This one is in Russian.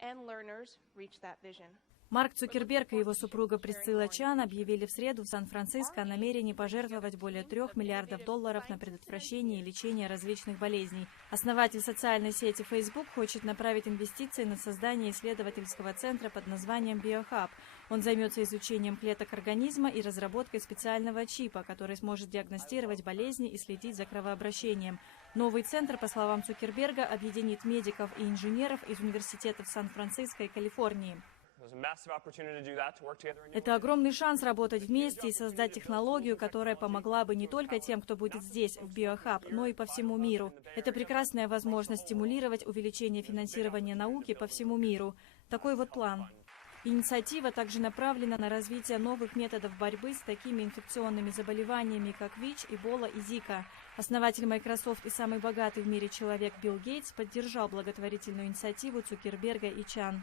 and learners reach that vision. Марк Цукерберг и его супруга Присцилла Чан объявили в среду в Сан-Франциско о намерении пожертвовать более $3 миллиардов на предотвращение и лечение различных болезней. Основатель социальной сети Facebook хочет направить инвестиции на создание исследовательского центра под названием BioHub. Он займется изучением клеток организма и разработкой специального чипа, который сможет диагностировать болезни и следить за кровообращением. Новый центр, по словам Цукерберга, объединит медиков и инженеров из университетов Сан-Франциско и Калифорнии. Это огромный шанс работать вместе и создать технологию, которая помогла бы не только тем, кто будет здесь, в BioHub, но и по всему миру. Это прекрасная возможность стимулировать увеличение финансирования науки по всему миру. Такой вот план. Инициатива также направлена на развитие новых методов борьбы с такими инфекционными заболеваниями, как ВИЧ, Эбола и Зика. Основатель Microsoft и самый богатый в мире человек Билл Гейтс поддержал благотворительную инициативу Цукерберга и Чан.